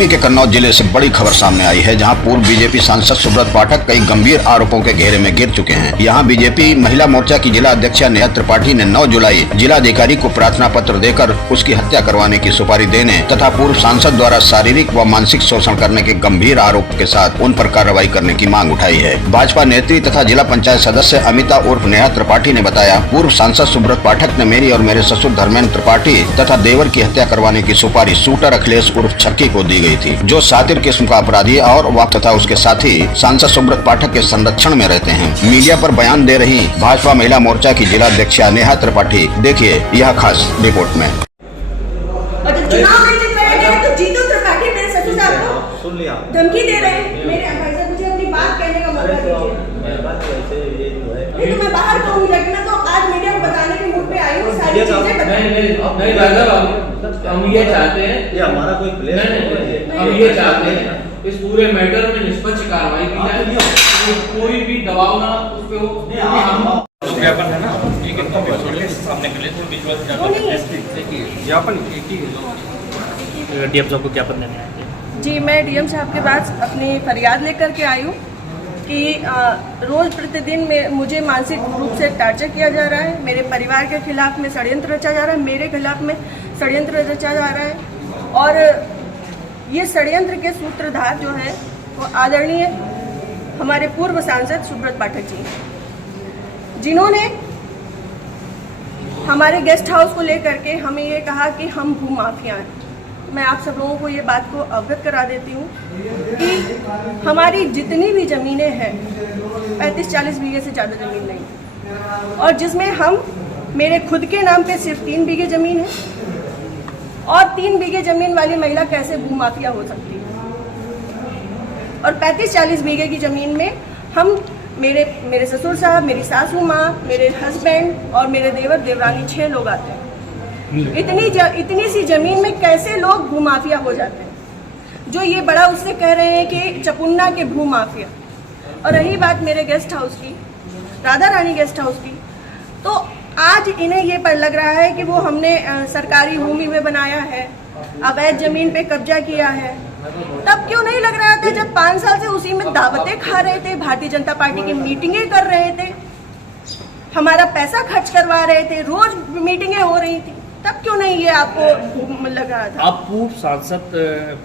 UP के कन्नौज जिले से बड़ी खबर सामने आई है, जहां पूर्व बीजेपी सांसद सुब्रत पाठक कई गंभीर आरोपों के घेरे में गिर चुके हैं। यहां बीजेपी महिला मोर्चा की जिला अध्यक्षा नेहा त्रिपाठी ने 9 जुलाई जिलाधिकारी को प्रार्थना पत्र देकर उसकी हत्या करवाने की सुपारी देने तथा पूर्व सांसद द्वारा शारीरिक व मानसिक शोषण करने के गंभीर आरोप के साथ उन पर कार्रवाई करने की मांग उठाई है। भाजपा नेत्री तथा जिला पंचायत सदस्य अमिता उर्फ नेहा त्रिपाठी ने बताया, पूर्व सांसद सुब्रत पाठक ने मेरी और मेरे ससुर धर्मेंद्र त्रिपाठी तथा देवर की हत्या करवाने की सुपारी शूटर अखिलेश उर्फ छक्की को दी गई थी, जो सातिर किस्म का अपराधी और वह तथा उसके साथी सांसद सुब्रत पाठक के संरक्षण में रहते हैं। मीडिया पर बयान दे रही भाजपा महिला मोर्चा की जिला अध्यक्षा नेहा त्रिपाठी, देखिए यह खास रिपोर्ट में। धमकी दे रहे हैं, मेरे भाई साहब मुझे अपनी बात कहने का मौका दीजिए। नहीं तो मैं बाहर कहूँगी, लेकिन मैं तो आज मीडिया को बताने के मूड पे आई हूँ, सारी चीजें नहीं हम ये चाहते हैं, ये हमारा कोई प्लेस नहीं, हम ये चाहते हैं इस पूरे मैटर में निष्पक्ष कार्रवाई की जाए, कोई भी दबाव ना उस पे हो। ज्ञापन है ना, ठीक है, सामने के लिए तो ज्ञापन डीएम साहब को ज्ञापन देने आए थे। जी, मैं डीएम साहब के पास अपनी फरियाद लेकर के आई हूँ कि रोज़ प्रतिदिन में मुझे मानसिक रूप से टार्चर किया जा रहा है, मेरे परिवार के खिलाफ में षड्यंत्र रचा जा रहा है, मेरे खिलाफ में षड्यंत्र रचा जा रहा है। और ये षड्यंत्र के सूत्रधार जो है वो आदरणीय हमारे पूर्व सांसद सुब्रत पाठक जी, जिन्होंने हमारे गेस्ट हाउस को लेकर के हमें ये कहा कि हम भूमाफिया हैं। मैं आप सब लोगों को ये बात को अवगत करा देती हूँ कि हमारी जितनी भी ज़मीनें हैं 35-40 बीघे से ज़्यादा ज़मीन नहीं, और जिसमें हम मेरे खुद के नाम पे सिर्फ 3 बीघे ज़मीन है, और 3 बीघे ज़मीन वाली महिला कैसे भूमाफिया हो सकती है। और 35-40 बीघे की ज़मीन में हम मेरे ससुर साहब, मेरी सासू माँ, मेरे हस्बैंड और मेरे देवर देवरानी 6 लोग आते हैं। इतनी सी जमीन में कैसे लोग भूमाफिया हो जाते हैं, जो ये बड़ा उससे कह रहे हैं कि चपुन्ना के भूमाफिया। और रही बात मेरे गेस्ट हाउस की, राधा रानी गेस्ट हाउस की, तो आज इन्हें ये पर लग रहा है कि वो हमने सरकारी भूमि में बनाया है, अवैध जमीन पे कब्जा किया है। तब क्यों नहीं लग रहा था जब 5 साल से उसी में दावतें खा रहे थे, भारतीय जनता पार्टी की मीटिंगें कर रहे थे, हमारा पैसा खर्च करवा रहे थे, रोज मीटिंगें हो रही थी, तब क्यों नहीं ये आपको लग रहा था? आप पूर्व सांसद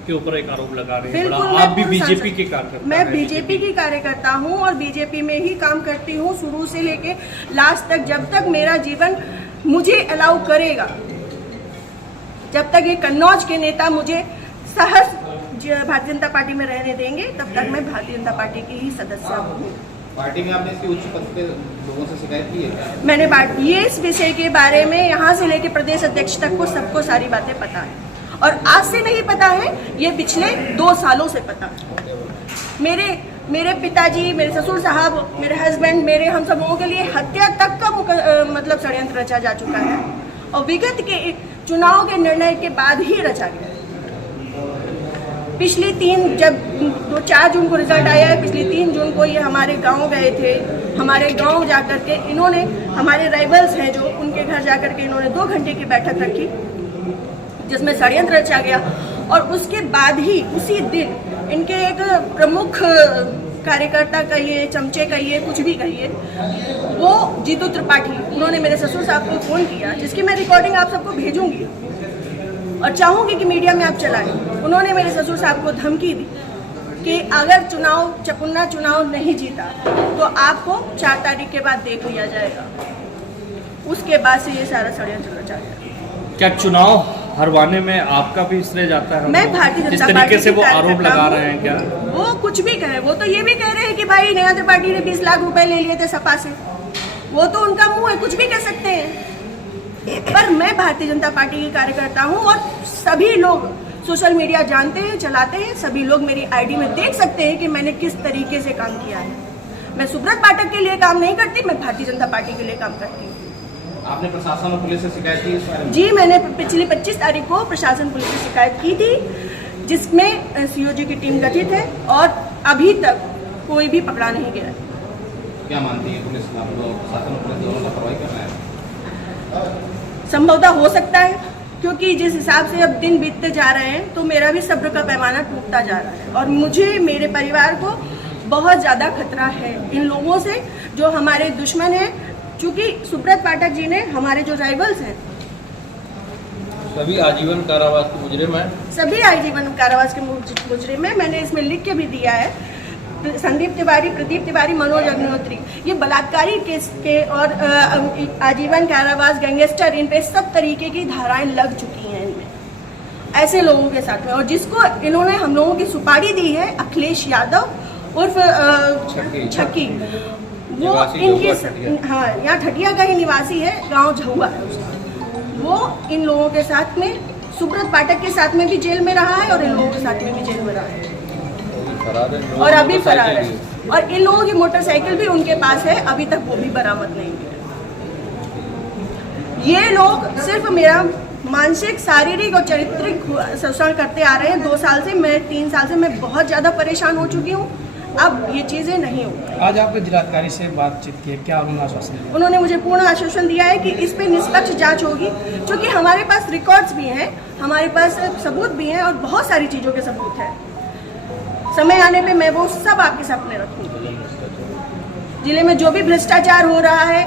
के ऊपर एक आरोप लगा रहे हैं। बिल्कुल, आप भी बीजेपी के कार्यकर्ता। मैं बीजेपी की कार्यकर्ता हूँ और बीजेपी में ही काम करती हूँ शुरू से लेके लास्ट तक, जब तक मेरा जीवन मुझे अलाउ करेगा, जब तक ये कन्नौज के नेता मुझे सहज भारतीय जनता पार्टी में रहने देंगे, तब तक मैं भारतीय जनता पार्टी की ही सदस्य हूँ। पार्टी में आपने इसकी उच्च पद पे लोगों से शिकायत की है? मैंने ये इस विषय के बारे में यहाँ से लेके प्रदेश अध्यक्ष तक को सबको सारी बातें पता है, और आज से नहीं पता है, ये पिछले 2 सालों से पता है। मेरे पिताजी, मेरे ससुर साहब, मेरे हस्बैंड, मेरे हम सब लोगों के लिए हत्या तक का मतलब षड्यंत्र रचा जा चुका है, और विगत के चुनाव के निर्णय के बाद ही रचा गया। पिछली 4 जून को रिजल्ट आया है, पिछली 3 जून को ये हमारे गांव गए थे। हमारे गांव जाकर के इन्होंने, हमारे राइवल्स हैं जो, उनके घर जाकर के इन्होंने 2 घंटे की बैठक रखी, जिसमें षड्यंत्र रचा गया। और उसके बाद ही उसी दिन इनके एक प्रमुख कार्यकर्ता कहिए, चमचे कहिए, कुछ भी कहिए, वो जीतू त्रिपाठी, उन्होंने मेरे ससुर साहब को फ़ोन किया, जिसकी मैं रिकॉर्डिंग आप सबको भेजूंगी और चाहूंगी कि मीडिया में आप चलाएं। उन्होंने मेरे ससुर साहब को धमकी दी कि अगर चपुन्ना चुनाव नहीं जीता तो आपको 4 तारीख के बाद देख लिया जाएगा। उसके बाद से ये सारा षड्यंत्र रचा गया। क्या चुनाव हरवाने में आपका भी श्रेय जाता है? मैं भारतीय जनता पार्टी, जिस तरीके से वो आरोप लगा रहे हैं, क्या वो कुछ भी कहे, वो तो ये भी कह रहे हैं कि भाई नेहा त्रिपाठी ने 20 लाख रुपए ले लिए थे सपा से, वो तो उनका मुंह है, कुछ भी कह सकते हैं। पर मैं भारतीय जनता पार्टी की कार्यकर्ता हूं, और सभी लोग सोशल मीडिया जानते हैं, चलाते हैं, सभी लोग मेरी आईडी में देख सकते हैं कि मैंने किस तरीके से काम किया है। मैं सुब्रत पाठक के लिए काम नहीं करती, मैं भारतीय जनता पार्टी के लिए काम करती हूँ। आपने प्रशासन और पुलिस से शिकायत की इस बारे में? जी, मैंने पिछली 25 तारीख को प्रशासन पुलिस से शिकायत की थी, जिसमें सीओजी की टीम गठित है, और अभी तक कोई भी पकड़ा नहीं गया। क्या मानती है पुलिस, प्रशासन और पुलिस दोनों लापरवाही कर रहे हैं? संभवतः हो सकता है, क्योंकि जिस हिसाब से अब दिन बीतते जा रहे हैं तो मेरा भी सब्र का पैमाना टूटता जा रहा है और मुझे मेरे परिवार को बहुत ज़्यादा खतरा है इन लोगों से जो हमारे दुश्मन हैं। क्योंकि सुब्रत पाठक जी ने हमारे जो राइवल्स हैं सभी आजीवन कारावास के मुजरिम हैं। सभी आजीवन कारावास के मुजरिम हैं। मैंने इसमें लिख के भी दिया है। संदीप तिवारी, प्रदीप तिवारी, मनोज अग्निहोत्री, ये बलात्कारी केस के और आजीवन कारावास, गैंगस्टर, इन पे सब तरीके की धाराएं लग चुकी हैं इनमें ऐसे लोगों के साथ में। और जिसको इन्होंने हम लोगों की सुपारी दी है अखिलेश यादव उर्फ छक्की, वो इनकी हाँ यहाँ ठटिया का ही निवासी है, गांव झहुआ है उसका। वो इन लोगों के साथ में सुब्रत पाठक के साथ में भी जेल में रहा है और इन लोगों के साथ में भी जेल में रहा है और अभी फरार है। और इन लोगों की मोटरसाइकिल भी उनके पास है, अभी तक वो भी बरामद नहीं हुई है। ये लोग सिर्फ मेरा मानसिक, शारीरिक और चारित्रिक शोषण करते आ रहे हैं 2 साल से। मैं 3 साल से मैं बहुत ज़्यादा परेशान हो चुकी हूँ। अब ये चीज़ें नहीं होंगी। आज आपने जिलाधिकारी से बातचीत की है, क्या उन्होंने आश्वासन दिया? उन्होंने मुझे पूर्ण आश्वासन दिया है कि इस पे निष्पक्ष जांच होगी, क्योंकि हमारे पास रिकॉर्ड्स भी हैं, हमारे पास सबूत भी हैं और बहुत सारी चीज़ों के सबूत हैं। समय आने पे मैं वो सब आपके सामने रखूंगी। जिले में जो भी भ्रष्टाचार हो रहा है,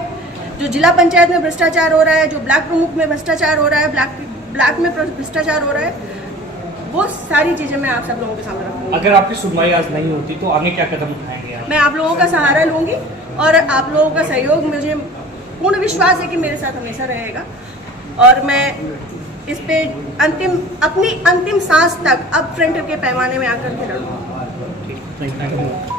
जो जिला पंचायत में भ्रष्टाचार हो रहा है, जो ब्लॉक प्रमुख में भ्रष्टाचार हो रहा है, ब्लॉक में भ्रष्टाचार हो रहा है, वो सारी चीजें मैं आप सब लोगों के सामने रखूंगी। अगर आपकी सुनवाई आज नहीं होती तो आगे क्या कदम उठाएंगे आप? मैं आप लोगों का सहारा लूंगी और आप लोगों का सहयोग, मुझे पूर्ण विश्वास है कि मेरे साथ हमेशा रहेगा। और मैं इस पे अपनी अंतिम सांस तक अब फ्रंट के पैमाने में आकर के लड़ूंगी। Thank you.